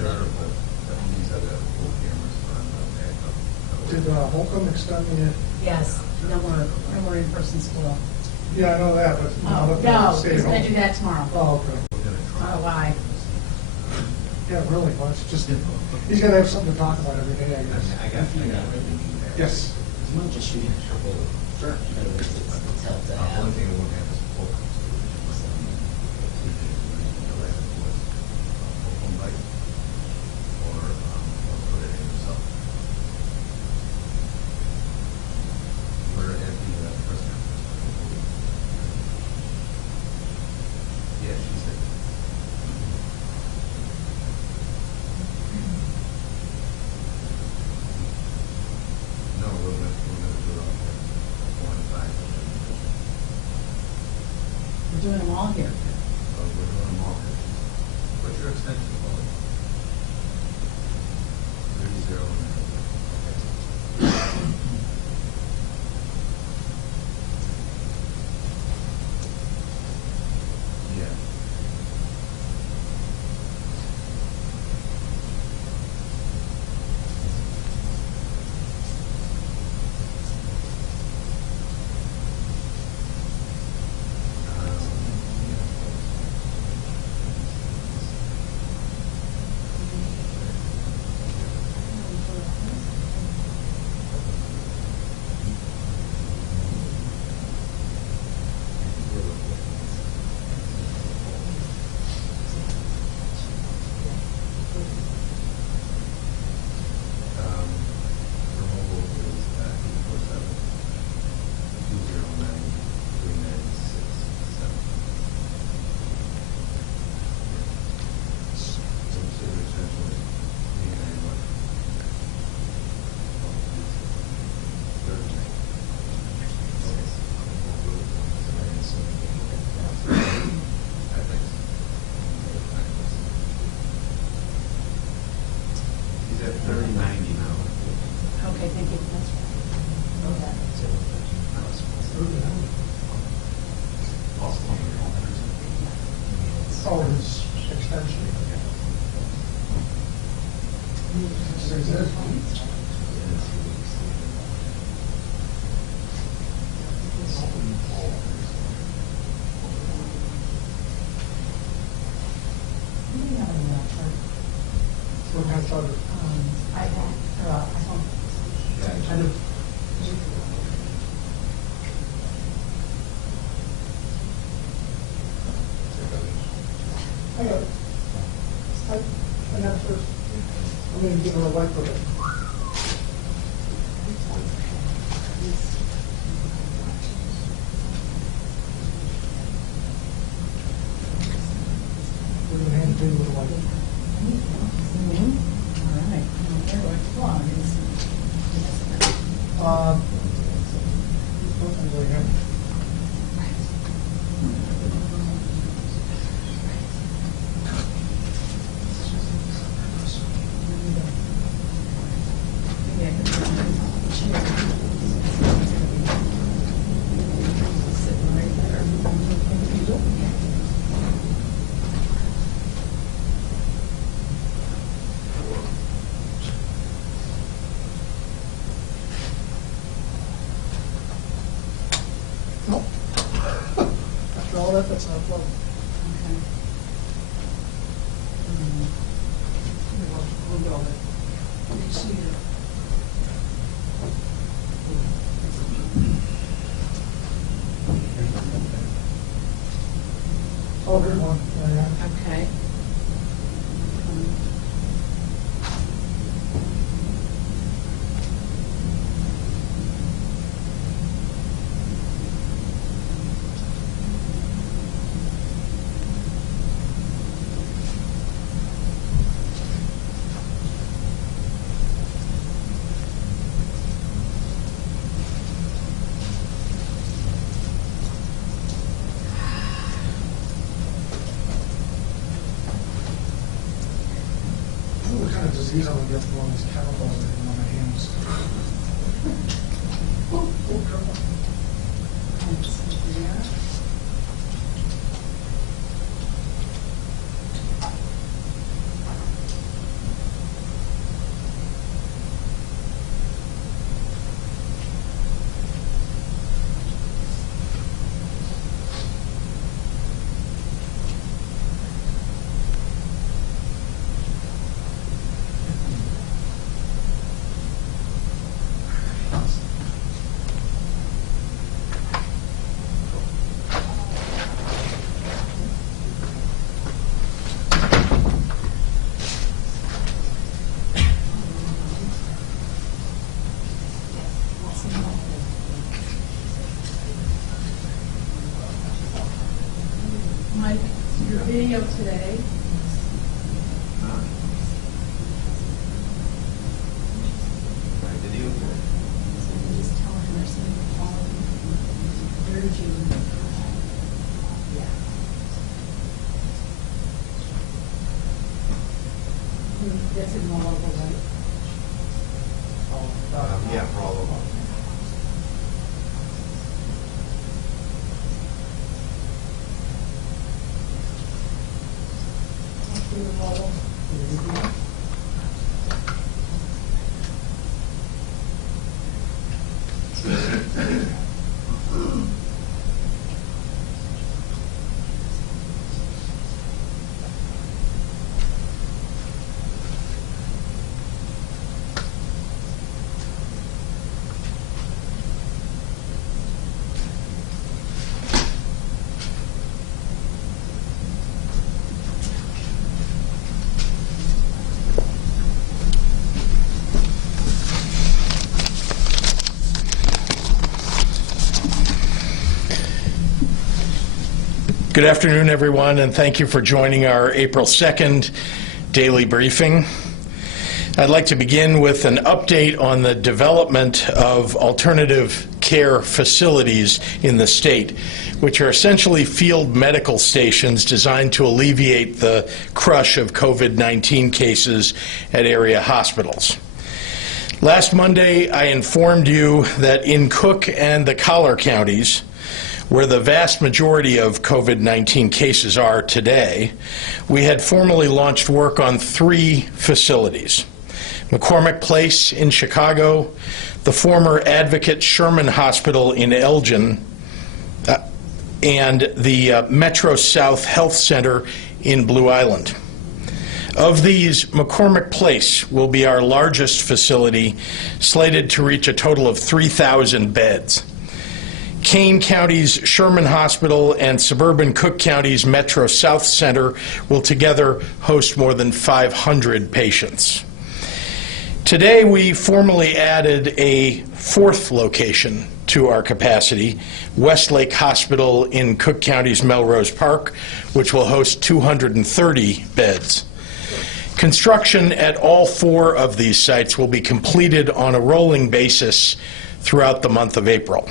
Did Holcomb extend the? Yes, no more in-person school. Yeah, I know that, but. No, he's going to do that tomorrow. Oh, okay. Oh, why? Yeah, really, well, it's just, he's going to have something to talk about every day, I guess. I got Yes. You want to just shoot it? Sure. It's helped to have. One thing I won't have is full. Or put it in yourself. We're at the press conference. Yeah, she said. No, we're gonna do it on 1 5. We're doing them all here. We're doing them all. What's your extension code? 30. Yeah. He's at 3090 now. Okay, thank you. That's right. Okay. Oh, his extension. Is it? What kind of charter? iPad, or iPhone. I do. I got it. I got it first. I'm going to give her a light with it. We're going to hand it to you with a light. All right. There we go. Hopefully, yeah. Sitting right there. Nope. After all that, that's not a problem. Okay. We'll get all that. You see it. Oh, good one. Yeah. Okay. I don't know what kind of disease I'm going to get from all these chemicals that are on my hands. Oh, careful. Mike, your video today, so just tell him there's something following. Urging. Yeah. That's in all of the right? Yeah, for all of them. Good afternoon, everyone, and thank you for joining our April 2nd daily briefing. I'd like to begin with an update on the development of alternative care facilities in the state, which are essentially field medical stations designed to alleviate the crush of COVID-19 cases at area hospitals. Last Monday, I informed you that in Cook and the Collar counties, where the vast majority of COVID-19 cases are today, we had formally launched work on 3 facilities: McCormick Place in Chicago, the former Advocate Sherman Hospital in Elgin, and the Metro South Health Center in Blue Island. Of these, McCormick Place will be our largest facility, slated to reach a total of 3,000 beds. Kane County's Sherman Hospital and suburban Cook County's Metro South Center will together host more than 500 patients. Today, we formally added a 4th location to our capacity, Westlake Hospital in Cook County's Melrose Park, which will host 230 beds. Construction at all 4 of these sites will be completed on a rolling basis throughout the month of April.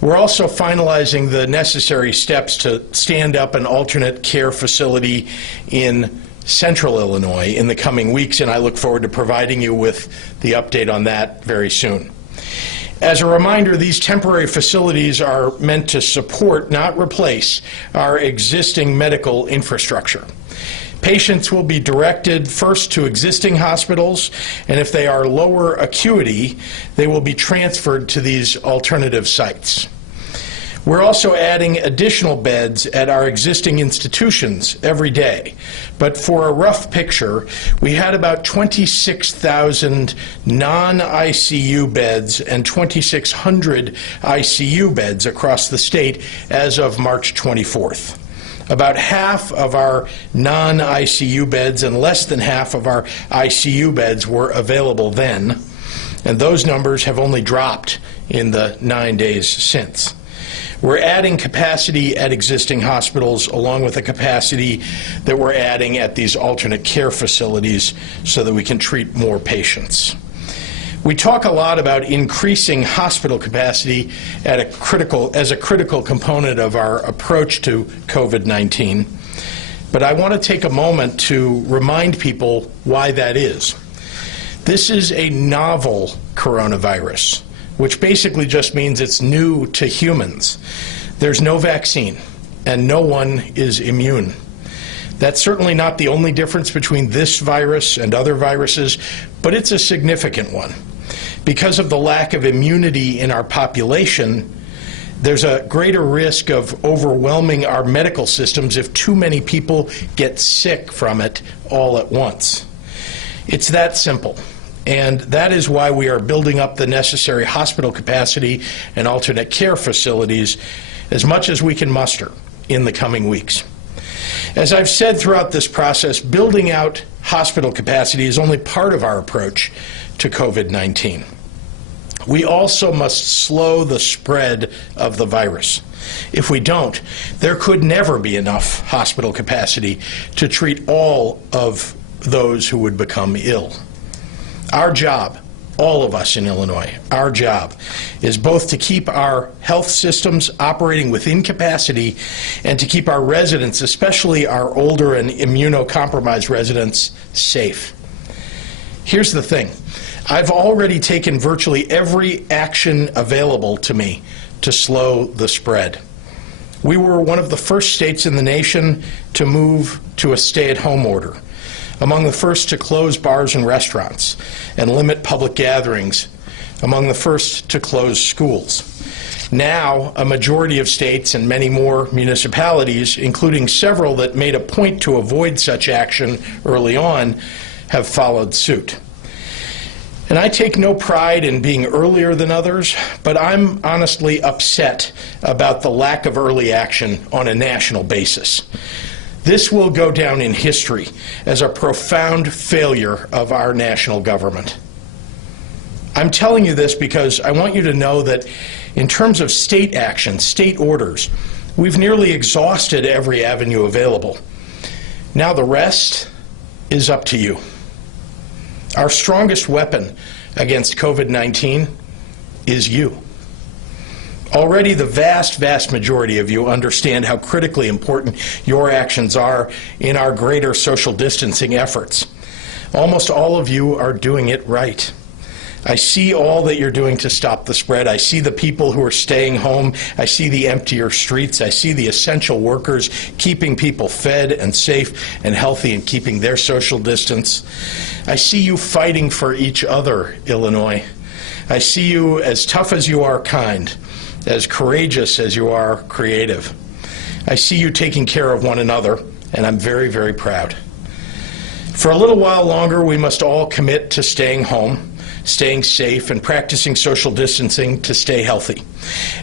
We're also finalizing the necessary steps to stand up an alternate care facility in Central Illinois in the coming weeks, and I look forward to providing you with the update on that very soon. As a reminder, these temporary facilities are meant to support, not replace, our existing medical infrastructure. Patients will be directed first to existing hospitals, and if they are lower acuity, they will be transferred to these alternative sites. We're also adding additional beds at our existing institutions every day. But for a rough picture, we had about 26,000 non-ICU beds and 2,600 ICU beds across the state as of March 24th. About half of our non-ICU beds and less than half of our ICU beds were available then, and those numbers have only dropped in the 9 days since. We're adding capacity at existing hospitals along with the capacity that we're adding at these alternate care facilities so that we can treat more patients. We talk a lot about increasing hospital capacity as a critical component of our approach to COVID-19, but I want to take a moment to remind people why that is. This is a novel coronavirus, which basically just means it's new to humans. There's no vaccine, and no one is immune. That's certainly not the only difference between this virus and other viruses, but it's a significant one. Because of the lack of immunity in our population, there's a greater risk of overwhelming our medical systems if too many people get sick from it all at once. It's that simple. And that is why we are building up the necessary hospital capacity and alternate care facilities as much as we can muster in the coming weeks. As I've said throughout this process, building out hospital capacity is only part of our approach to COVID-19. We also must slow the spread of the virus. If we don't, there could never be enough hospital capacity to treat all of those who would become ill. Our job, all of us in Illinois, our job is both to keep our health systems operating within capacity and to keep our residents, especially our older and immunocompromised residents, safe. Here's the thing. I've already taken virtually every action available to me to slow the spread. We were one of the first states in the nation to move to a stay-at-home order, among the first to close bars and restaurants and limit public gatherings, among the first to close schools. Now, a majority of states and many more municipalities, including several that made a point to avoid such action early on, have followed suit. And I take no pride in being earlier than others, but I'm honestly upset about the lack of early action on a national basis. This will go down in history as a profound failure of our national government. I'm telling you this because I want you to know that in terms of state action, state orders, we've nearly exhausted every avenue available. Now the rest is up to you. Our strongest weapon against COVID-19 is you. Already the vast, vast majority of you understand how critically important your actions are in our greater social distancing efforts. Almost all of you are doing it right. I see all that you're doing to stop the spread. I see the people who are staying home. I see the emptier streets. I see the essential workers keeping people fed and safe and healthy and keeping their social distance. I see you fighting for each other, Illinois. I see you as tough as you are kind, as courageous as you are creative. I see you taking care of one another, and I'm very, very proud. For a little while longer, we must all commit to staying home, staying safe, and practicing social distancing to stay healthy.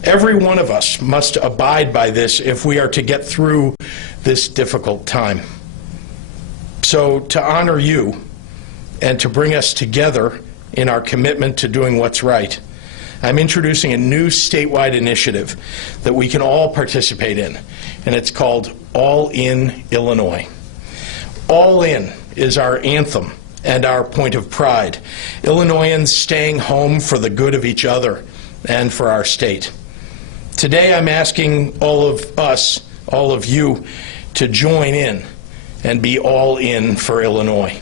Every one of us must abide by this if we are to get through this difficult time. So, to honor you and to bring us together in our commitment to doing what's right, I'm introducing a new statewide initiative that we can all participate in, and it's called All In Illinois. All In is our anthem and our point of pride. Illinoisans staying home for the good of each other and for our state. Today I'm asking all of us, all of you, to join in and be all in for Illinois.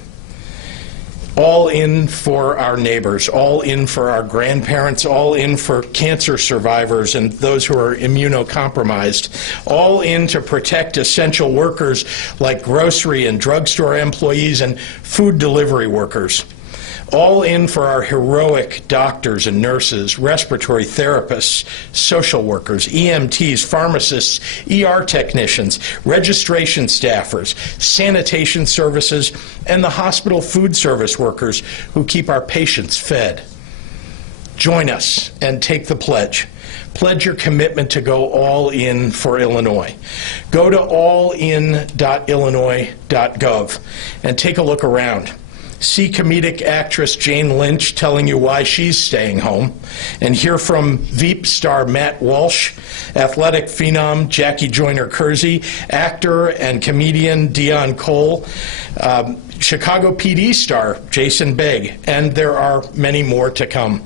All in for our neighbors, all in for our grandparents, all in for cancer survivors and those who are immunocompromised, all in to protect essential workers like grocery and drugstore employees and food delivery workers. All in for our heroic doctors and nurses, respiratory therapists, social workers, EMTs, pharmacists, ER technicians, registration staffers, sanitation services, and the hospital food service workers who keep our patients fed. Join us and take the pledge. Pledge your commitment to go all in for Illinois. Go to allin.illinois.gov and take a look around. See comedic actress Jane Lynch telling you why she's staying home, and hear from Veep star Matt Walsh, athletic phenom Jackie Joyner-Kersee, actor and comedian Dion Cole, Chicago PD star Jason Begg, and there are many more to come.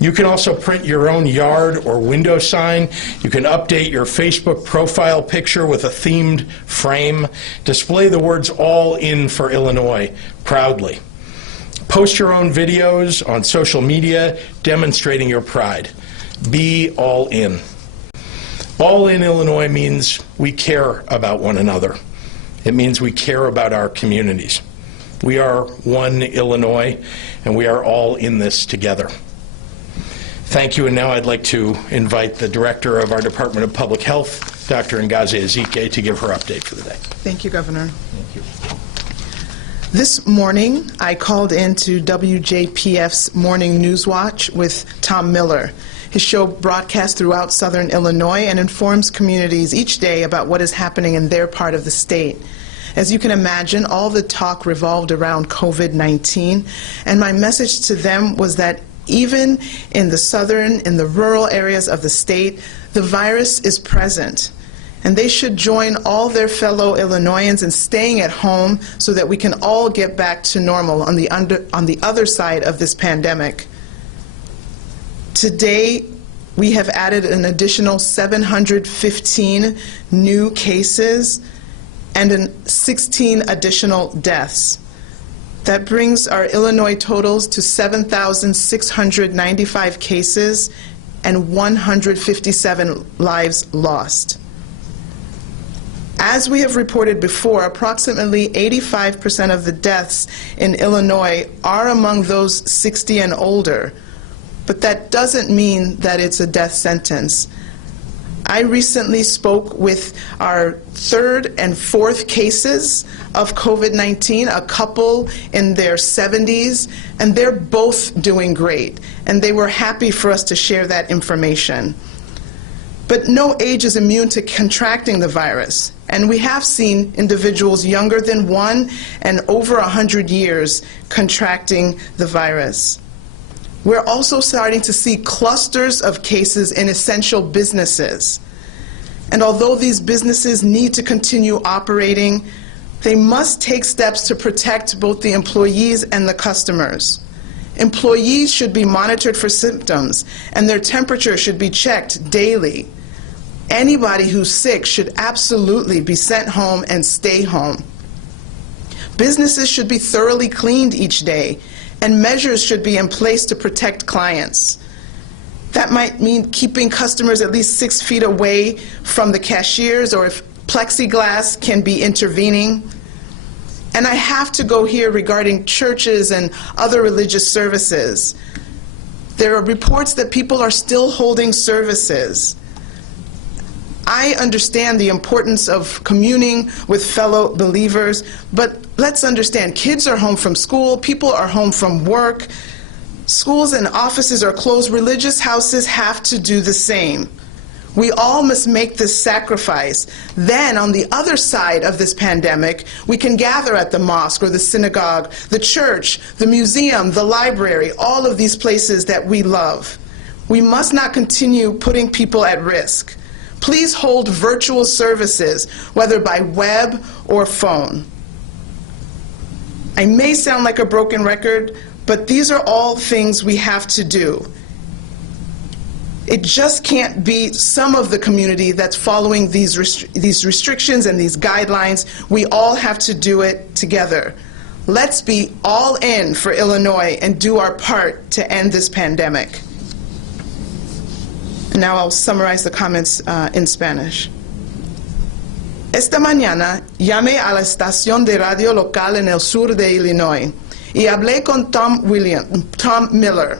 You can also print your own yard or window sign. You can update your Facebook profile picture with a themed frame. Display the words "All In for Illinois" proudly. Post your own videos on social media demonstrating your pride. Be all in. All in Illinois means we care about one another. It means we care about our communities. We are one Illinois, and we are all in this together. Thank you, and now I'd like to invite the Director of our Department of Public Health, Dr. Ngozi Ezike, to give her update for the day. Thank you, Governor. Thank you. This morning, I called into WJPF's Morning News Watch with Tom Miller. His show broadcasts throughout southern Illinois and informs communities each day about what is happening in their part of the state. As you can imagine, all the talk revolved around COVID-19, and my message to them was that even in the rural areas of the state, The virus is present, and they should join all their fellow Illinoisans in staying at home so that we can all get back to normal on the other side of this pandemic. Today, we have added an additional 715 new cases and 16 additional deaths. That brings our Illinois totals to 7,695 cases and 157 lives lost. As we have reported before, approximately 85% of the deaths in Illinois are among those 60 and older, but that doesn't mean that it's a death sentence. I recently spoke with our third and fourth cases of COVID-19, a couple in their 70s, and they're both doing great, and they were happy for us to share that information. But no age is immune to contracting the virus, and we have seen individuals younger than 1 and over 100 years contracting the virus. We're also starting to see clusters of cases in essential businesses. And although these businesses need to continue operating, they must take steps to protect both the employees and the customers. Employees should be monitored for symptoms, and their temperature should be checked daily. Anybody who's sick should absolutely be sent home and stay home. Businesses should be thoroughly cleaned each day, and measures should be in place to protect clients. That might mean keeping customers at least 6 feet away from the cashiers, or if plexiglass can be intervening. And I have to go here regarding churches and other religious services. There are reports that people are still holding services. I understand the importance of communing with fellow believers, but let's understand, kids are home from school, people are home from work, schools and offices are closed, religious houses have to do the same. We all must make this sacrifice. Then, on the other side of this pandemic, we can gather at the mosque or the synagogue, the church, the museum, the library, all of these places that we love. We must not continue putting people at risk. Please hold virtual services, whether by web or phone. I may sound like a broken record, but these are all things we have to do. It just can't be some of the community that's following these restrictions and these guidelines. We all have to do it together. Let's be all in for Illinois and do our part to end this pandemic. Now I'll summarize the comments in Spanish. Esta mañana llamé a la estación de radio local en el sur de Illinois y hablé con Tom Miller.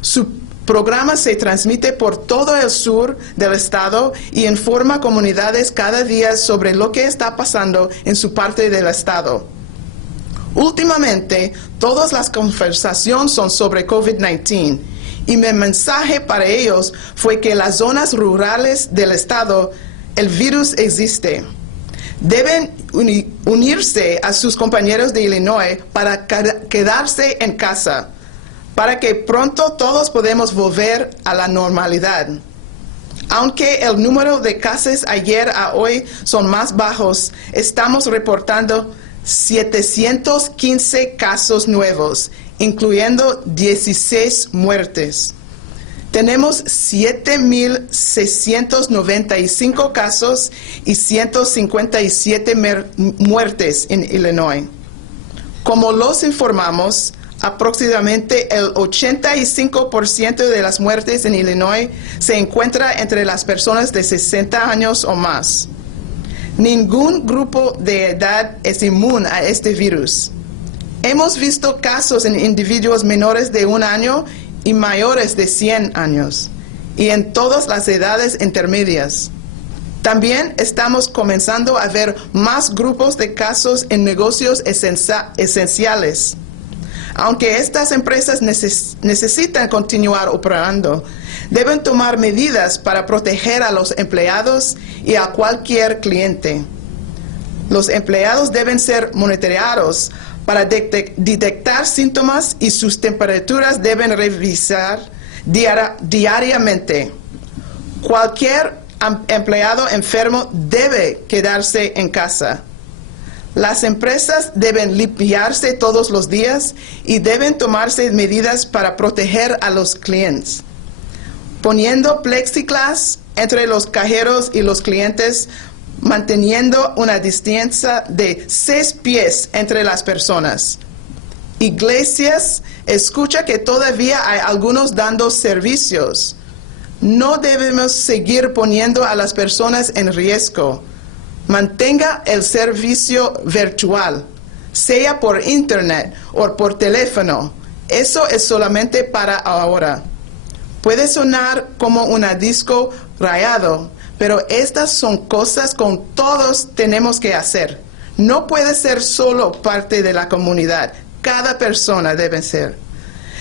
Su programa se transmite por todo el sur del estado y informa comunidades cada día sobre lo que está pasando en su parte del estado. Últimamente, todas las conversaciones son sobre COVID-19. Y mi mensaje para ellos fue que en las zonas rurales del estado el virus existe. Deben unirse a sus compañeros de Illinois para quedarse en casa, para que pronto todos podamos volver a la normalidad. Aunque el número de casos ayer a hoy son más bajos, estamos reportando 715 casos nuevos, incluyendo 16 muertes. Tenemos 7,695 casos y 157 muertes en Illinois. Como los informamos, aproximadamente el 85% de las muertes en Illinois se encuentra entre las personas de 60 años o más. Ningún grupo de edad es inmune a este virus. Hemos visto casos en individuos menores de 1 año y mayores de 100 años, y en todas las edades intermedias. También estamos comenzando a ver más grupos de casos en negocios esenciales. Aunque estas empresas necesitan continuar operando, deben tomar medidas para proteger a los empleados y a cualquier cliente. Los empleados deben ser monitoreados para detectar síntomas y sus temperaturas deben revisar diariamente. Cualquier empleado enfermo debe quedarse en casa. Las empresas deben limpiarse todos los días y deben tomarse medidas para proteger a los clientes. Poniendo plexiglas entre los cajeros y los clientes, manteniendo una distancia de 6 pies entre las personas. Iglesias, escucha que todavía hay algunos dando servicios. No debemos seguir poniendo a las personas en riesgo. Mantenga el servicio virtual, sea por internet o por teléfono. Eso es solamente para ahora. Puede sonar como una disco rayado, pero estas son cosas que todos tenemos que hacer. No puede ser solo parte de la comunidad. Cada persona debe ser.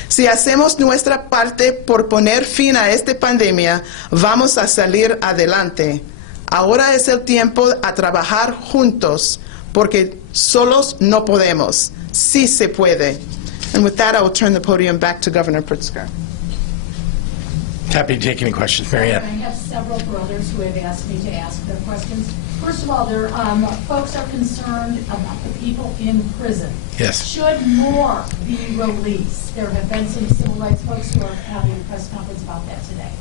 Si hacemos nuestra parte por poner fin a esta pandemia, vamos a salir adelante. Ahora es el tiempo a trabajar juntos, porque solos no podemos. Sí se puede. And with that, I will turn the podium back to Governor Pritzker. Happy to take any questions. Mary I Ann. have several brothers who have asked me to ask their questions. First of all, folks are concerned about the people in prison. Yes. Should more be released? There have been some civil rights folks who are having a press conference about that today.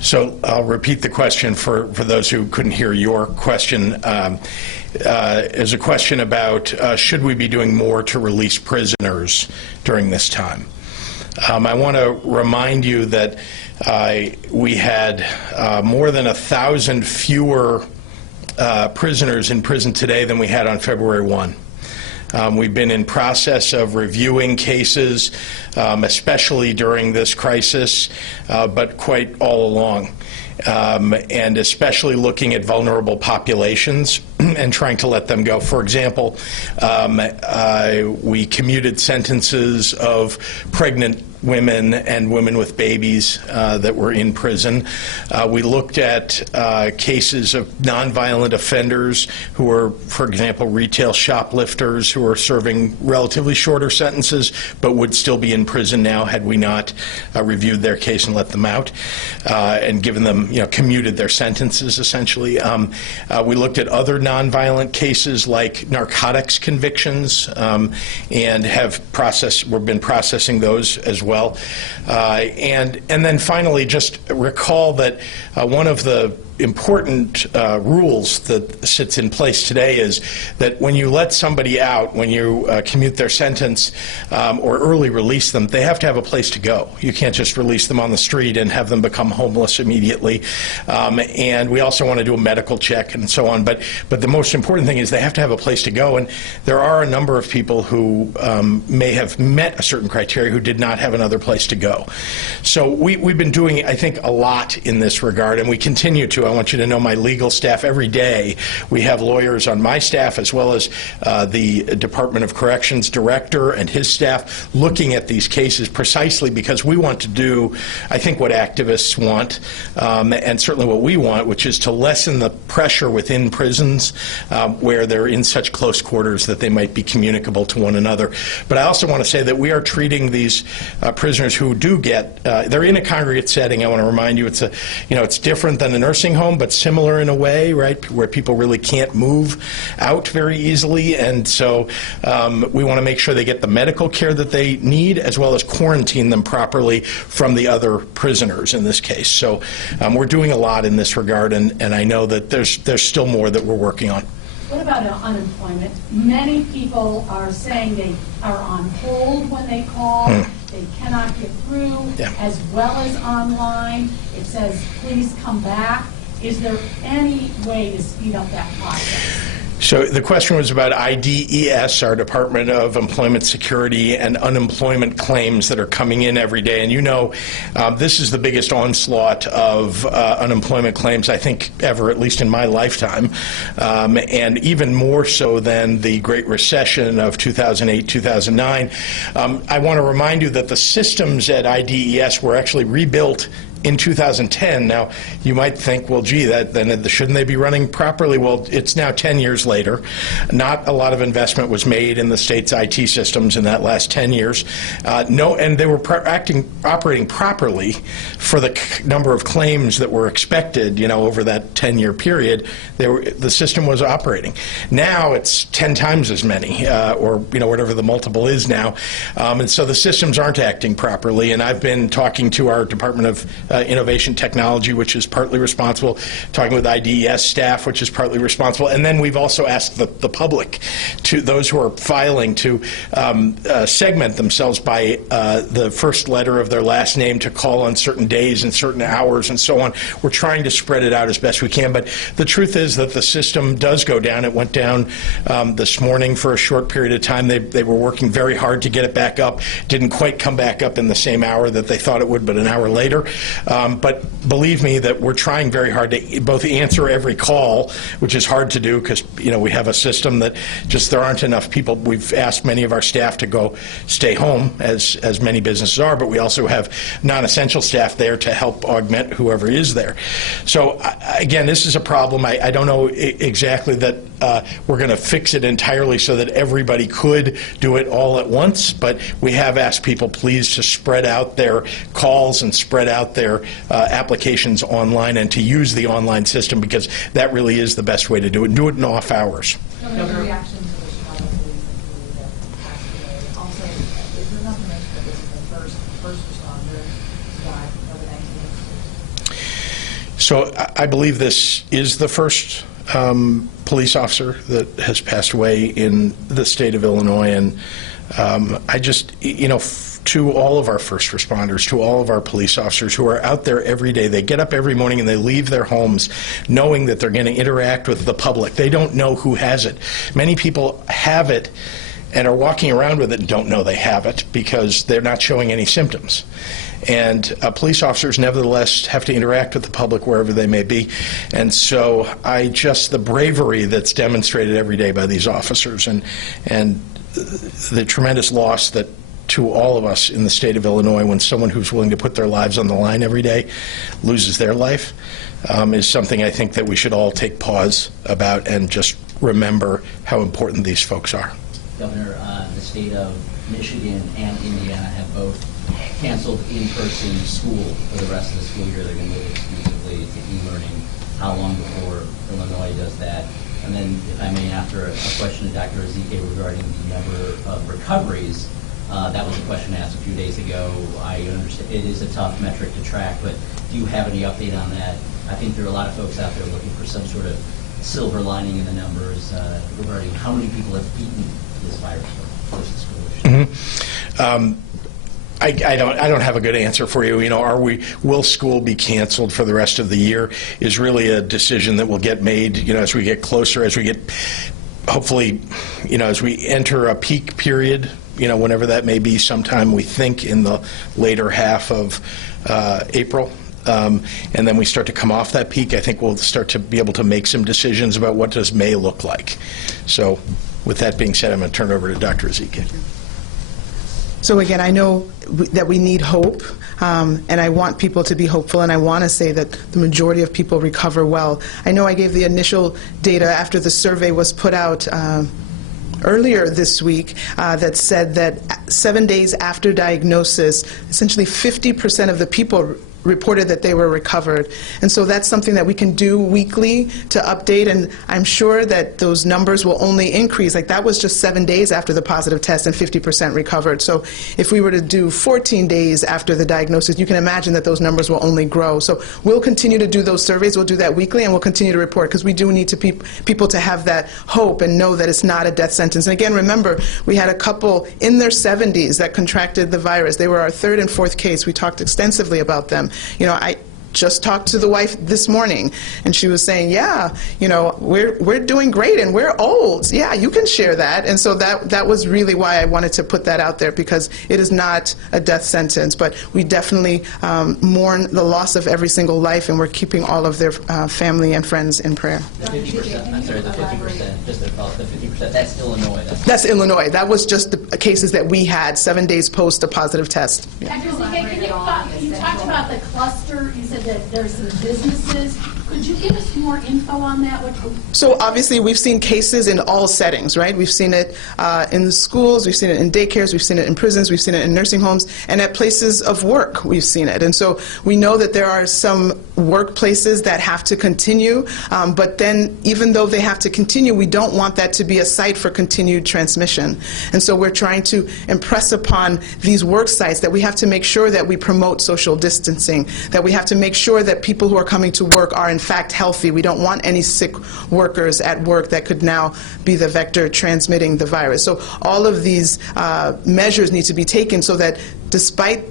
So I'll repeat the question for those who couldn't hear your question. Is a question about should we be doing more to release prisoners during this time? I want to remind you that we had more than 1,000 fewer prisoners in prison today than we had on February 1. We've been in process of reviewing cases, especially during this crisis, but quite all along, and especially looking at vulnerable populations and trying to let them go. For example, we commuted sentences of pregnant women and women with babies that were in prison. We looked at cases of nonviolent offenders who were, for example, retail shoplifters who are serving relatively shorter sentences but would still be in prison now had we not reviewed their case and let them out and given them, commuted their sentences, essentially. We looked at other nonviolent cases like narcotics convictions and we've been processing those as well. And then finally, just recall that one of the important rules that sits in place today is that when you let somebody out, when you commute their sentence or early release them, they have to have a place to go. You can't just release them on the street and have them become homeless immediately. And we also want to do a medical check and so on. But the most important thing is they have to have a place to go. And there are a number of people who may have met a certain criteria who did not have another place to go. So we've been doing, I think, a lot in this regard, and we continue to. I want you to know my legal staff every day. We have lawyers on my staff as well as the Department of Corrections director and his staff looking at these cases precisely because we want to do, I think, what activists want and certainly what we want, which is to lessen the pressure within prisons where they're in such close quarters that they might be communicable to one another. But I also want to say that we are treating these prisoners who do get, they're in a congregate setting. I want to remind you, it's different than a nursing home, but similar in a way, right, where people really can't move out very easily. And so we want to make sure they get the medical care that they need as well as quarantine them properly from the other prisoners in this case. So we're doing a lot in this regard, and I know that there's still more that we're working on. What about unemployment? Many people are saying they are on hold when they call. They cannot get through, as well as online. It says, please come back. Is there any way to speed up that process? So the question was about IDES, our Department of Employment Security, and unemployment claims that are coming in every day. And this is the biggest onslaught of unemployment claims, I think, ever, at least in my lifetime, and even more so than the Great Recession of 2008, 2009. I want to remind you that the systems at IDES were actually rebuilt in 2010. Now, you might think, well, gee, then shouldn't they be running properly? Well, it's now 10 years later. Not a lot of investment was made in the state's IT systems in that last 10 years. And they were operating properly for the number of claims that were expected, over that 10-year period. The system was operating. Now it's 10 times as many, or whatever the multiple is now. And so the systems aren't acting properly. And I've been talking to our Department of Innovation Technology, which is partly responsible, talking with IDES staff, which is partly responsible, and then we've also asked the public, to those who are filing, to segment themselves by the first letter of their last name, to call on certain days and certain hours and so on. We're trying to spread it out as best we can, but the truth is that the system does go down. It went down this morning for a short period of time. They were working very hard to get it back up. Didn't quite come back up in the same hour that they thought it would, but an hour later. But believe me that we're trying very hard to both answer every call, which is hard to do because we have a system that just there aren't enough people. We've asked many of our staff to go stay home, as many businesses are, but we also have non-essential staff there to help augment whoever is there. So again, this is a problem. I don't know exactly that we're going to fix it entirely so that everybody could do it all at once, but we have asked people please to spread out their calls and spread out their applications online and to use the online system, because that really is the best way to do it. And do it in off hours. So there's a reaction to the Chicago police employee that passed away. Also, is there enough information that this is the first responder to die from COVID-19? So I believe this is the first police officer that has passed away in the state of Illinois, and I just, to all of our first responders, to all of our police officers who are out there every day, they get up every morning and they leave their homes knowing that they're going to interact with the public. They don't know who has it. Many people have it and are walking around with it and don't know they have it because they're not showing any symptoms. And police officers nevertheless have to interact with the public wherever they may be. And so the bravery that's demonstrated every day by these officers and the tremendous loss that to all of us in the state of Illinois when someone who's willing to put their lives on the line every day loses their life is something I think that we should all take pause about and just remember how important these folks are. Governor, the state of Michigan and Indiana have both canceled in-person school for the rest of the school year. They're going to move exclusively to e-learning. How long before Illinois does that? And then, if I may, after a question to Dr. Ezike regarding the number of recoveries, that was a question asked a few days ago. I understand it is a tough metric to track, but do you have any update on that? I think there are a lot of folks out there looking for some sort of silver lining in the numbers regarding how many people have beaten this virus versus school. I don't have a good answer for you. Will school be canceled for the rest of the year is really a decision that will get made, as we get closer, as we get, hopefully, as we enter a peak period, whenever that may be, sometime we think in the later half of April. And then we start to come off that peak. I think we'll start to be able to make some decisions about what does May look like. So with that being said, I'm going to turn it over to Dr. Ezike. So again, I know that we need hope, and I want people to be hopeful, and I want to say that the majority of people recover well. I know I gave the initial data after the survey was put out earlier this week that said that 7 days after diagnosis, essentially 50% of the people reported that they were recovered. And so that's something that we can do weekly to update, and I'm sure that those numbers will only increase. Like, that was just 7 days after the positive test and 50% recovered. So if we were to do 14 days after the diagnosis, you can imagine that those numbers will only grow. So we'll continue to do those surveys. We'll do that weekly, and we'll continue to report, because we do need to people to have that hope and know that it's not a death sentence. And again, remember, we had a couple in their 70s that contracted the virus. They were our third and fourth case. We talked extensively about them. I just talked to the wife this morning, and she was saying, yeah, we're doing great, and we're old. Yeah, you can share that. And so that was really why I wanted to put that out there, because it is not a death sentence, but we definitely mourn the loss of every single life, and we're keeping all of their family and friends in prayer. The 50%, I'm sorry, the 50%, just to follow, the 50%, that's Illinois. That's Illinois. That was just the cases that we had 7 days post a positive test. Dr. Ezike, can you talked about the cluster. You said that there's some businesses. Could you give us more info on that? So obviously we've seen cases in all settings, right? We've seen it in the schools, we've seen it in daycares, we've seen it in prisons, we've seen it in nursing homes, and at places of work we've seen it. And so we know that there are some workplaces that have to continue, but then even though they have to continue, we don't want that to be a site for continued transmission. And so we're trying to impress upon these work sites that we have to make sure that we promote social distancing, that we have to make sure that people who are coming to work are in fact healthy. We don't want any sick workers at work that could now be the vector transmitting the virus. So all of these measures need to be taken so that despite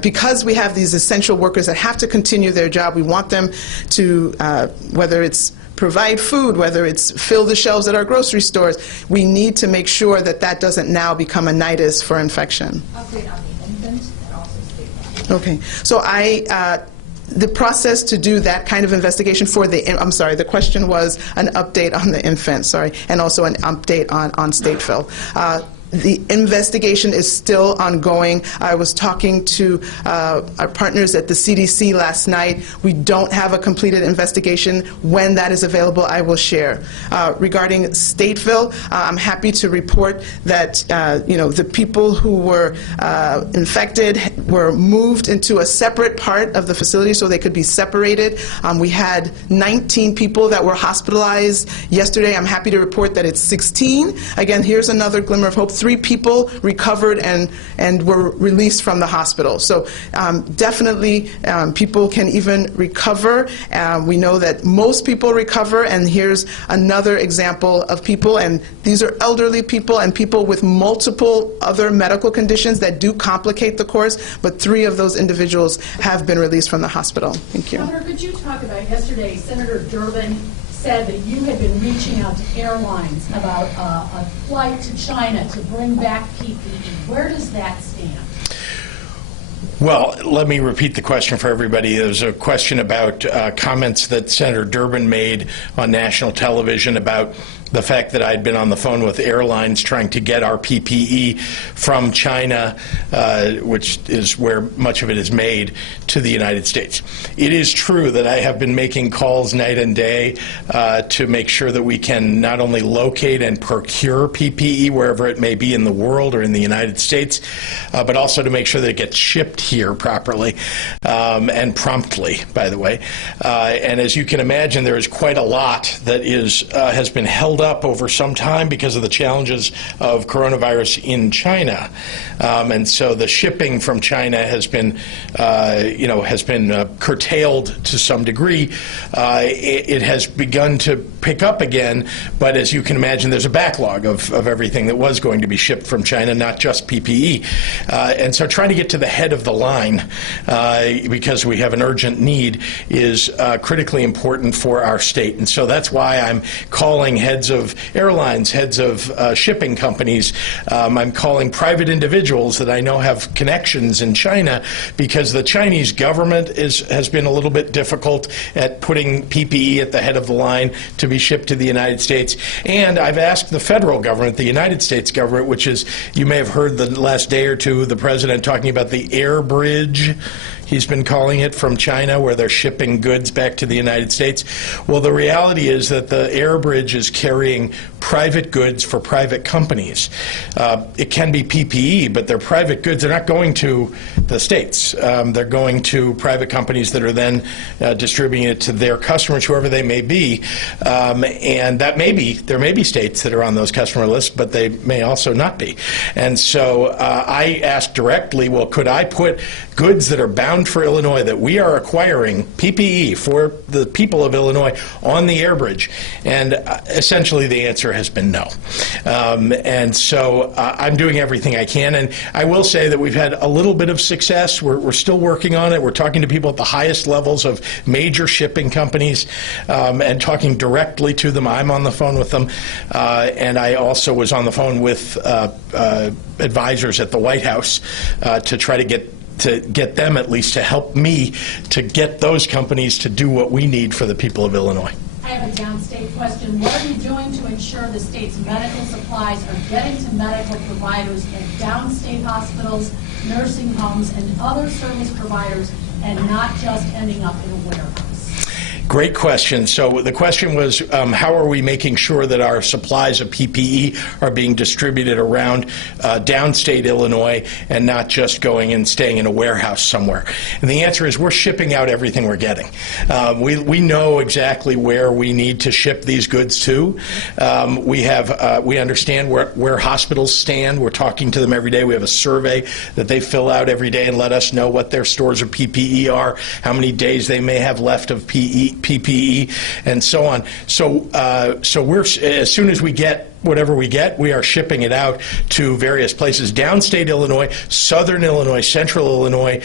because we have these essential workers that have to continue their job, we want them to, whether it's provide food, whether it's fill the shelves at our grocery stores, we need to make sure that that doesn't now become a nidus for infection. Update on the infants and also state. Okay, so the process to do that kind of investigation for I'm sorry, the question was an update on the infant, sorry, and also an update on Stateville. The investigation is still ongoing. I was talking to our partners at the CDC last night. We don't have a completed investigation. When that is available, I will share. Regarding Stateville, I'm happy to report that the people who were infected were moved into a separate part of the facility so they could be separated. We had 19 people that were hospitalized yesterday. I'm happy to report that it's 16. Again, here's another glimmer of hope. 3 people recovered and were released from the hospital. So definitely people can even recover. We know that most people recover, and here's another example of people, and these are elderly people and people with multiple other medical conditions that do complicate the course, but 3 of those individuals have been released from the hospital. Thank you. Governor, could you talk about yesterday, Senator Durbin said that you had been reaching out to airlines about a flight to China to bring back PPE. Where does that stand? Well, let me repeat the question for everybody. There's a question about comments that Senator Durbin made on national television about the fact that I'd been on the phone with airlines trying to get our PPE from China, which is where much of it is made, to the United States. It is true that I have been making calls night and day to make sure that we can not only locate and procure PPE wherever it may be in the world or in the United States, but also to make sure that it gets shipped here properly and promptly, by the way. And as you can imagine, there is quite a lot that has been held up over some time because of the challenges of coronavirus in China, and so the shipping from China has been, curtailed to some degree. It has begun to pick up again, but as you can imagine, there's a backlog of everything that was going to be shipped from China, not just PPE, and so trying to get to the head of the line because we have an urgent need is critically important for our state, and so that's why I'm calling heads of airlines, heads of shipping companies. I'm calling private individuals that I know have connections in China, because the Chinese government has been a little bit difficult at putting PPE at the head of the line to be shipped to the United States. And I've asked the federal government, the United States government, which is, you may have heard the last day or two, the president talking about the air bridge, he's been calling it, from China, where they're shipping goods back to the United States. Well, the reality is that the air bridge is carrying private goods for private companies. It can be PPE, but they're private goods. They're not going to the states. They're going to private companies that are then distributing it to their customers, whoever they may be. And that there may be states that are on those customer lists, but they may also not be. And so I asked directly, well, could I put goods that are bound for Illinois, that we are acquiring PPE for the people of Illinois, on the air bridge? And essentially the answer has been no. And so I'm doing everything I can. And I will say that we've had a little bit of success. We're still working on it. We're talking to people at the highest levels of major shipping companies and talking directly to them. I'm on the phone with them. And I also was on the phone with advisors at the White House to try to get them at least to help me to get those companies to do what we need for the people of Illinois. I have a downstate question. What are you doing to ensure the state's medical supplies are getting to medical providers at downstate hospitals, nursing homes, and other service providers and not just ending up in a warehouse? Great question. So the question was, how are we making sure that our supplies of PPE are being distributed around downstate Illinois and not just going and staying in a warehouse somewhere? And the answer is we're shipping out everything we're getting. We know exactly where we need to ship these goods to. We understand where hospitals stand. We're talking to them every day. We have a survey that they fill out every day and let us know what their stores of PPE are, how many days they may have left of PPE, and so on. So we're, as soon as we get whatever we get, we are shipping it out to various places. Downstate Illinois, southern Illinois, central Illinois,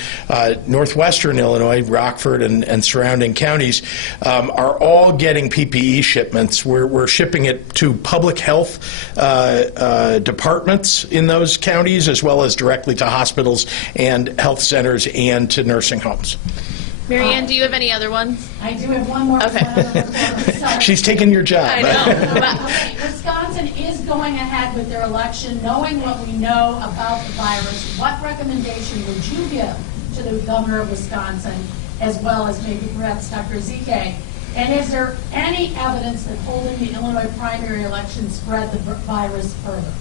northwestern Illinois, Rockford and surrounding counties are all getting PPE shipments. We're shipping it to public health departments in those counties, as well as directly to hospitals and health centers and to nursing homes. Mary Ann, do you have any other ones? I do have one more. Okay. She's taking your job. I know. Okay, Wisconsin is going ahead with their election, knowing what we know about the virus. What recommendation would you give to the governor of Wisconsin, as well as maybe perhaps Dr. Zike? And is there any evidence that holding the Illinois primary election spread the virus further?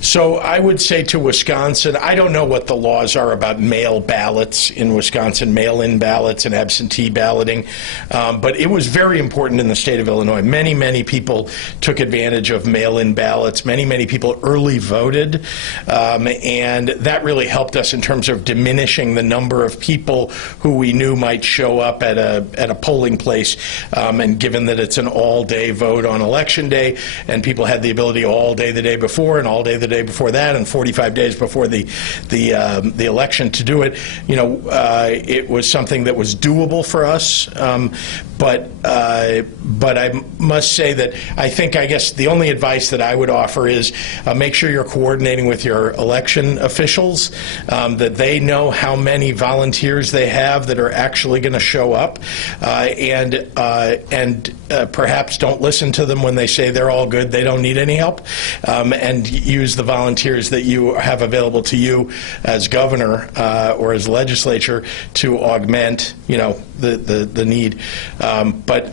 So I would say to Wisconsin, I don't know what the laws are about mail ballots in Wisconsin, mail-in ballots and absentee balloting, but it was very important in the state of Illinois. Many, many people took advantage of mail-in ballots. Many, many people early voted, and that really helped us in terms of diminishing the number of people who we knew might show up at a polling place. And given that it's an all-day vote on Election Day, and people had the ability all day the day before and all day the day before that and 45 days before the election to do it, it was something that was doable for us. But I must say that I guess the only advice that I would offer is make sure you're coordinating with your election officials, that they know how many volunteers they have that are actually going to show up, and perhaps don't listen to them when they say they're all good, they don't need any help, and use the volunteers that you have available to you as governor or as legislature to augment, the need. But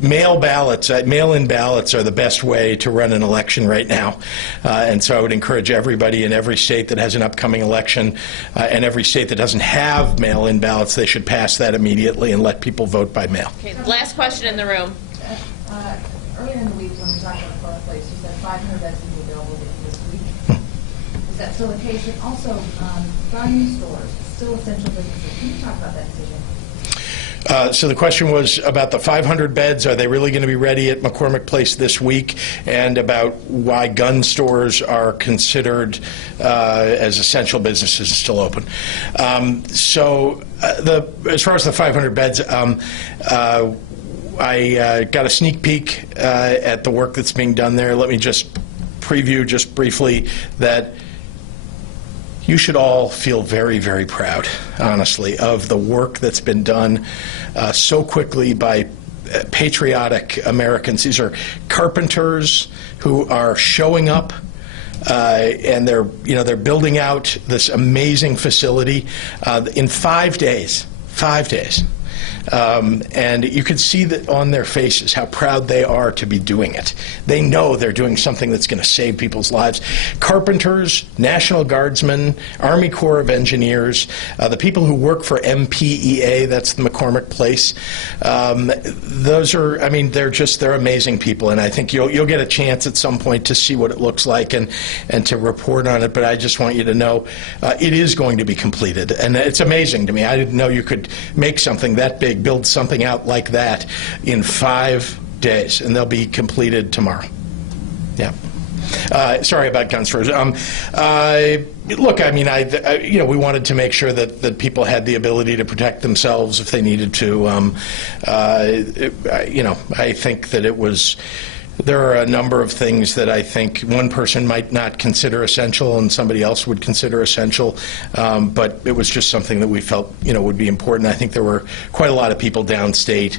mail-in ballots are the best way to run an election right now, and so I would encourage everybody in every state that has an upcoming election and every state that doesn't have mail-in ballots, they should pass that immediately and let people vote by mail. Okay, last question in the room. Earlier in the week, when we talked about McCormick Place, you said 500 beds will be available this week. Is that still the case? And also, value stores, still essential businesses. Can you talk about that decision? So the question was about the 500 beds. Are they really going to be ready at McCormick Place this week? And about why gun stores are considered as essential businesses still open. As far as the 500 beds, I got a sneak peek at the work that's being done there. Let me just preview just briefly that you should all feel very, very proud, honestly, of the work that's been done so quickly by patriotic Americans. These are carpenters who are showing up, and they're building out this amazing facility in 5 days. 5 days. And you can see that on their faces how proud they are to be doing it. They know they're doing something that's going to save people's lives. Carpenters, National Guardsmen, Army Corps of Engineers, the people who work for MPEA, that's the McCormick Place. Those are, they're amazing people, and I think you'll get a chance at some point to see what it looks like and to report on it. But I just want you to know it is going to be completed, and it's amazing to me. I didn't know you could make something that big, build something out like that in 5 days, and they'll be completed tomorrow. Yeah. Sorry about gun stores. Look, we wanted to make sure that people had the ability to protect themselves if they needed to. I think that it was. There are a number of things that I think one person might not consider essential and somebody else would consider essential, but it was just something that we felt would be important. I think there were quite a lot of people downstate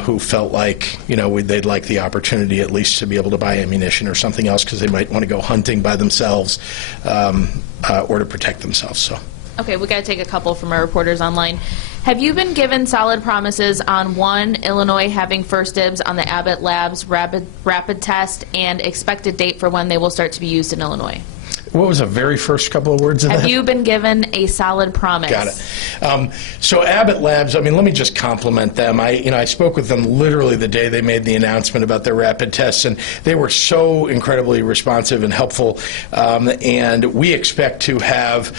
who felt like they'd like the opportunity at least to be able to buy ammunition or something else because they might want to go hunting by themselves or to protect themselves. So Okay, we got to take a couple from our reporters online. Have you been given solid promises on, one, Illinois having first dibs on the Abbott Labs rapid test and expected date for when they will start to be used in Illinois? What was the very first couple of words of that? Have you been given a solid promise? Got it. So Abbott Labs, I mean, let me just compliment them. I spoke with them literally the day they made the announcement about their rapid tests, and they were so incredibly responsive and helpful. And we expect to have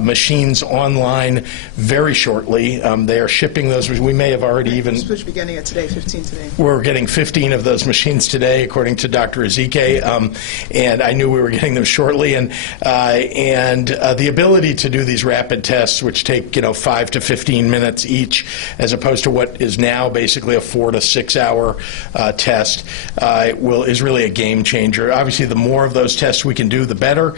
machines online very shortly. They are shipping those. We may have already even... Supposed to be getting it today, 15 today. We're getting 15 of those machines today, according to Dr. Ezike, and I knew we were getting them shortly. And the ability to do these rapid tests, which take 5 to 15 minutes each, as opposed to what is now basically a 4 to 6 hour test, is really a game changer. Obviously, the more of those tests we can do, the better.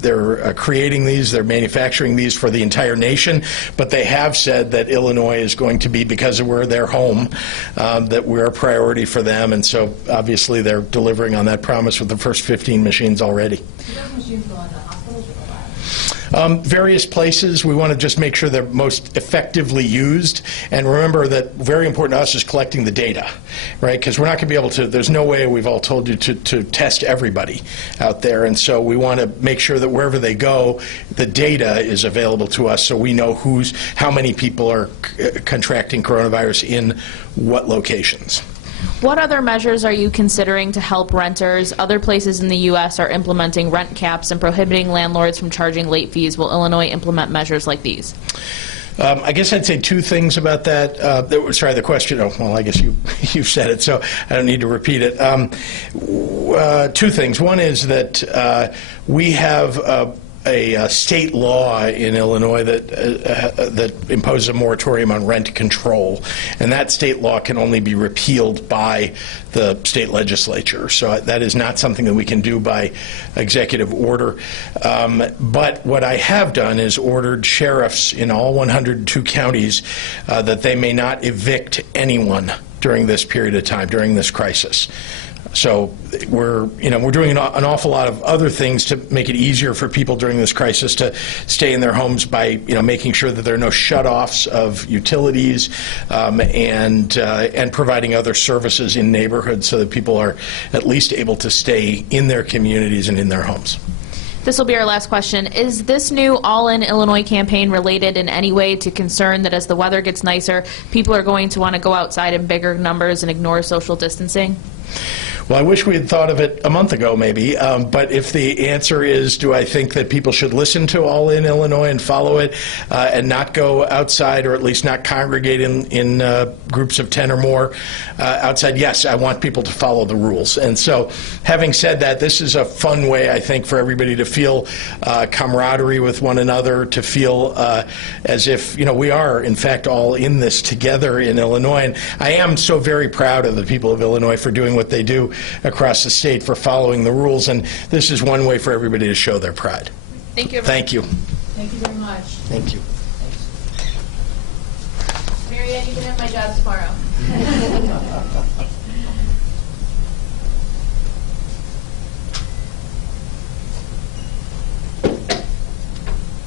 They're creating these, they're manufacturing these for the entire nation, but they have said that Illinois is going to be, because we're their home, that we're a priority for them, and so obviously they're delivering on that promise with the first 15 machines already. Do those machines go in the hospitals or the labs? Various places. We want to just make sure they're most effectively used, and remember that very important to us is collecting the data, right? Because we're not going to be able to, there's no way, we've all told you, to test everybody out there, and so we want to make sure that wherever they go, the data is available to us so we know how many people are contracting coronavirus in what locations. What other measures are you considering to help renters? Other places in the U.S. are implementing rent caps and prohibiting landlords from charging late fees. Will Illinois implement measures like these? I guess I'd say two things about that. Sorry, the question. Oh, well, I guess you said it, so I don't need to repeat it. Two things. One is that we have a state law in Illinois that imposes a moratorium on rent control, and that state law can only be repealed by the state legislature. So that is not something that we can do by executive order. But what I have done is ordered sheriffs in all 102 counties that they may not evict anyone during this period of time, during this crisis. So we're doing an awful lot of other things to make it easier for people during this crisis to stay in their homes by making sure that there are no shutoffs of utilities and providing other services in neighborhoods so that people are at least able to stay in their communities and in their homes. This will be our last question. Is this new All in Illinois campaign related in any way to concern that as the weather gets nicer, people are going to want to go outside in bigger numbers and ignore social distancing? Well, I wish we had thought of it a month ago, maybe. But if the answer is, do I think that people should listen to All in Illinois and follow it and not go outside, or at least not congregate in groups of 10 or more outside? Yes, I want people to follow the rules. And so, having said that, this is a fun way, I think, for everybody to feel camaraderie with one another, to feel as if, we are, in fact, all in this together in Illinois. And I am so very proud of the people of Illinois for doing what they do across the state, for following the rules, and this is one way for everybody to show their pride. Thank you. Thank you. Thank you very much. Thank you. Mary Ann, you can have my job tomorrow.